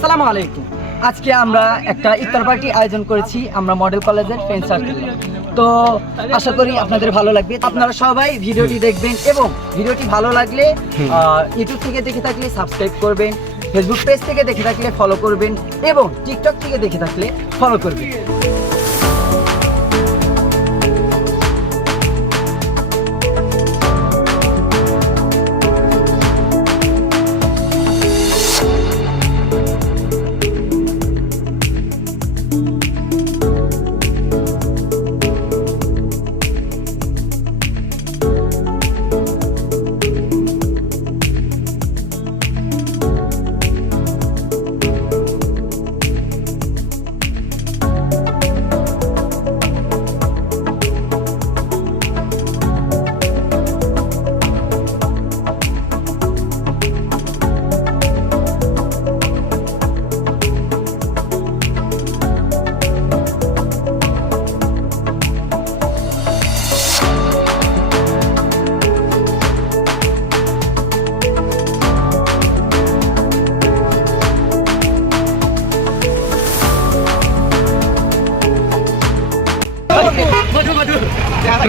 আসসালামু আলাইকুম। আজকে আমরা একটা ইফতার পার্টি আয়োজন করেছি আমরা মডেল কলেজের ফ্রেন্ড সার্কেল। তো আশা করি আপনাদের ভালো লাগবে। আপনারা সবাই ভিডিওটি দেখবেন এবং ভিডিওটি ভালো লাগলে ইউটিউব থেকে দেখে থাকলে সাবস্ক্রাইব করবেন, ফেসবুক পেজ থেকে দেখে থাকলে ফলো করবেন এবং টিকটক থেকে দেখে থাকলে ফলো করবেন।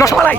রসমালাই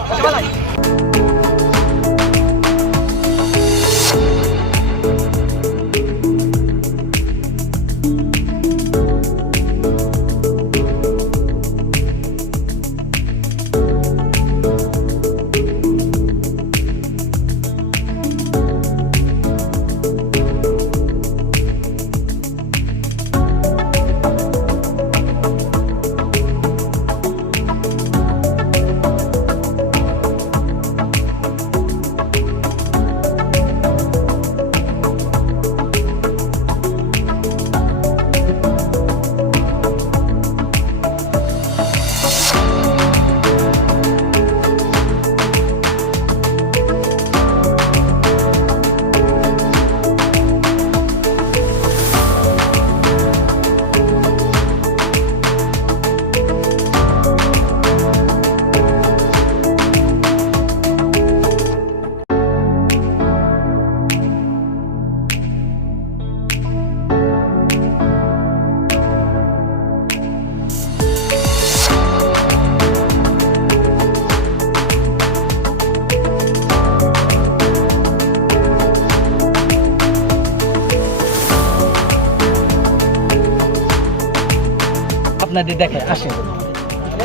আপনাদের দেখে আসেন।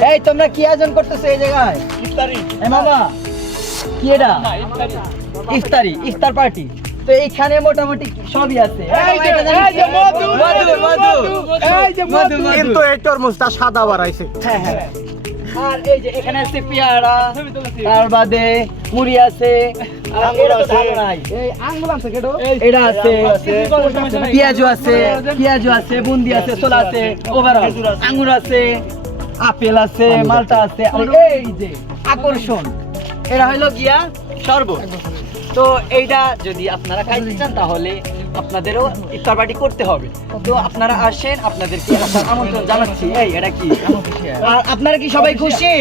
এই তোমরা কি আয়োজন করতেছো এই জায়গায়? ইফতারি। এই মামা কি এটা? ইফতারি, ইফতার পার্টি। তো এইখানে মোটামুটি সবই আছে। এই যে মধু মধু মধু, এই যে মধু কিন্তু এই তরমুজটা সাদা বাড়াইছে। হ্যাঁ হ্যাঁ। আর এই যে এখানে আছে পেয়ারা, তার বাদে মুড়ি আছে, আঙ্গুর আছে, এই আঙ্গুর আছে কেটো, এটা আছে, পেঁয়াজু আছে, পেঁয়াজু আছে, বুন্দি আছে, ছোলা আছে, ওভারঅল আঙ্গুর আছে, আপেল আছে, মালটা আছে। আর এই যে আকর্ষণ, এটা হলো গিয়া শরবত। তো এইটা যদি আপনারা খাইতে চান তাহলে আপনাদেরও ইফতার পার্টি করতে হবে। তো আপনারা আসেন, আপনাদেরকে আমন্ত্রণ জানাচ্ছি। এই এটা কি, আর আপনারা কি সবাই খুশি?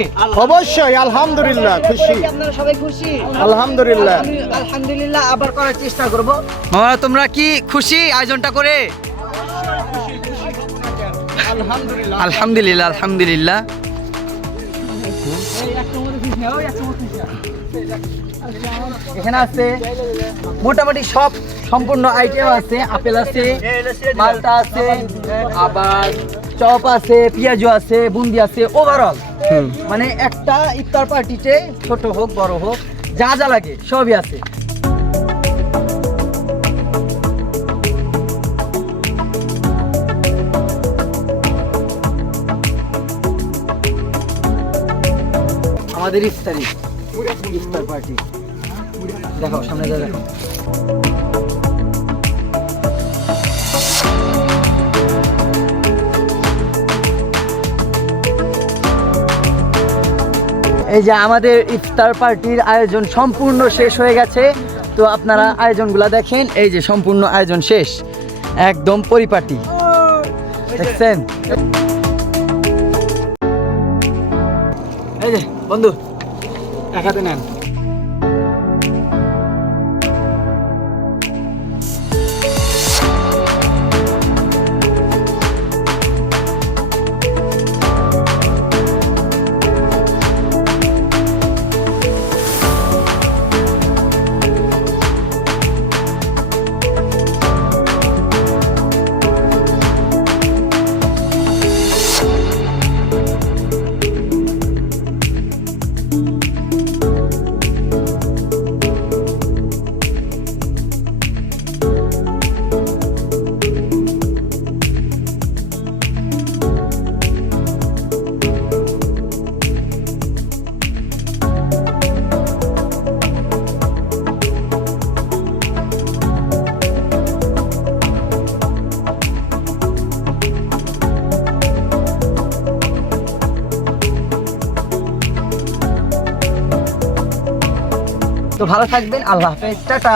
অবশ্যই আলহামদুলিল্লাহ খুশি। আপনারা সবাই খুশি? আলহামদুলিল্লাহ। আলহামদুলিল্লাহ আবার করার চেষ্টা করব। মামা তোমরা কি খুশি আয়োজনটা করে? আলহামদুলিল্লাহ আলহামদুলিল্লাহ আলহামদুলিল্লাহ। এখানে আছে মোটামুটি সব সম্পূর্ণ আইটেম আছে। আপেল আছে, মালটা আছে, আবার চপ আছে, পেঁয়াজু আছে, বুন্দি আছে, ওভারঅল মানে একটা ইফতার পার্টিতে ছোট হোক বড় হোক যা যা লাগে সবই আছে। আমাদের ইফতার পার্টি দেখো, সামনে যা দেখো। এই যে আমাদের ইফতার পার্টির আয়োজন সম্পূর্ণ শেষ হয়ে গেছে। তো আপনারা আয়োজনগুলা দেখেন, এই যে সম্পূর্ণ আয়োজন শেষ, একদম পরিপাটি দেখছেন। এই যে বন্ধু এক হাতে নেন। তো ভালো থাকবেন, আল্লাহ হাফেজ, টাটা।